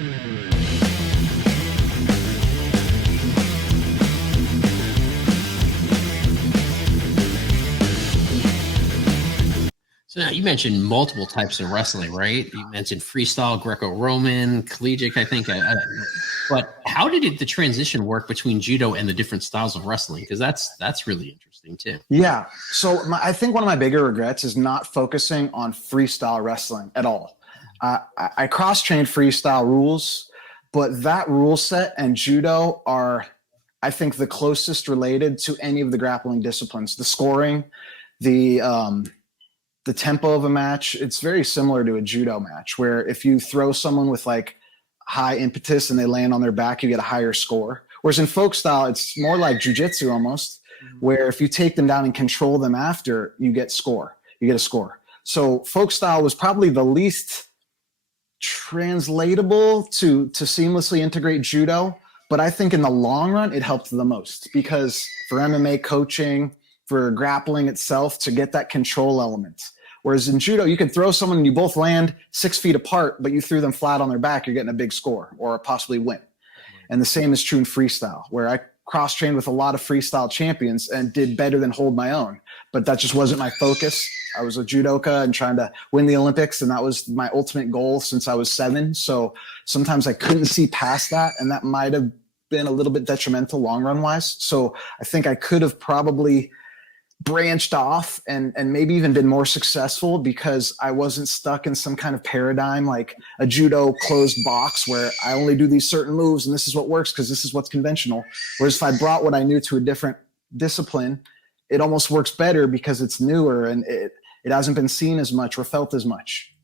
So now you mentioned multiple types of wrestling, right? You mentioned freestyle, Greco-Roman, collegiate, I think. But how did the transition work between judo and the different styles of wrestling? Because that's really interesting too. Yeah. So I think one of my bigger regrets is not focusing on freestyle wrestling at all. I cross-trained freestyle rules, but that rule set and judo are, I think, the closest related to any of the grappling disciplines. The scoring, the tempo of a match, it's very similar to a judo match, where if you throw someone with like high impetus and they land on their back, you get a higher score. Whereas in folk style, it's more like Jiu-Jitsu almost, where if you take them down and control them after, you get a score. So folk style was probably the least translatable to seamlessly integrate judo, but I think in the long run, it helped the most, because for MMA coaching, for grappling itself, to get that control element. Whereas in judo, you could throw someone and you both land 6 feet apart, but you threw them flat on their back, you're getting a big score or possibly win. And the same is true in freestyle, where I cross-trained with a lot of freestyle champions and did better than hold my own. But that just wasn't my focus. I was a judoka and trying to win the Olympics, and that was my ultimate goal since I was 7. So sometimes I couldn't see past that, and that might have been a little bit detrimental long run wise. So I think I could have probably branched off and maybe even been more successful, because I wasn't stuck in some kind of paradigm like a judo closed box where I only do these certain moves and this is what works because this is what's conventional. Whereas if I brought what I knew to a different discipline, it almost works better because it's newer and it hasn't been seen as much or felt as much.